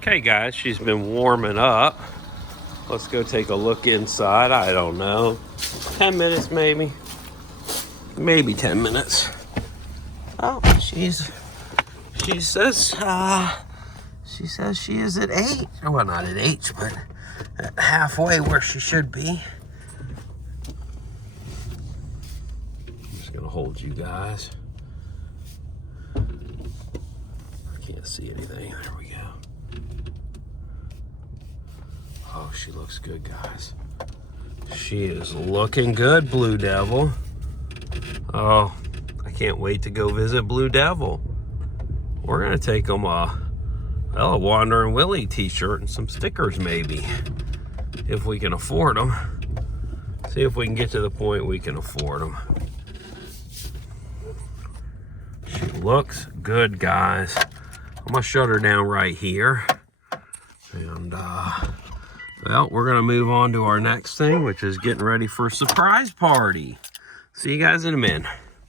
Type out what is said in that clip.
Okay, guys, she's been warming up. Let's go take a look inside. I don't know. 10 minutes, maybe. Maybe 10 minutes. Oh, she says she is at 8. Well, not at 8, but at halfway where she should be. I'm just gonna hold you guys. I can't see anything. There we go. Oh, she looks good, guys. She is looking good, Blue Devil. Oh, I can't wait to go visit Blue Devil. We're gonna take them a Wandering Willy t-shirt and some stickers, maybe, if we can afford them. See if we can get to the point we can afford them. She looks good, guys. I'm gonna shut her down right here. And well, we're gonna move on to our next thing, which is getting ready for a surprise party. See you guys in a minute.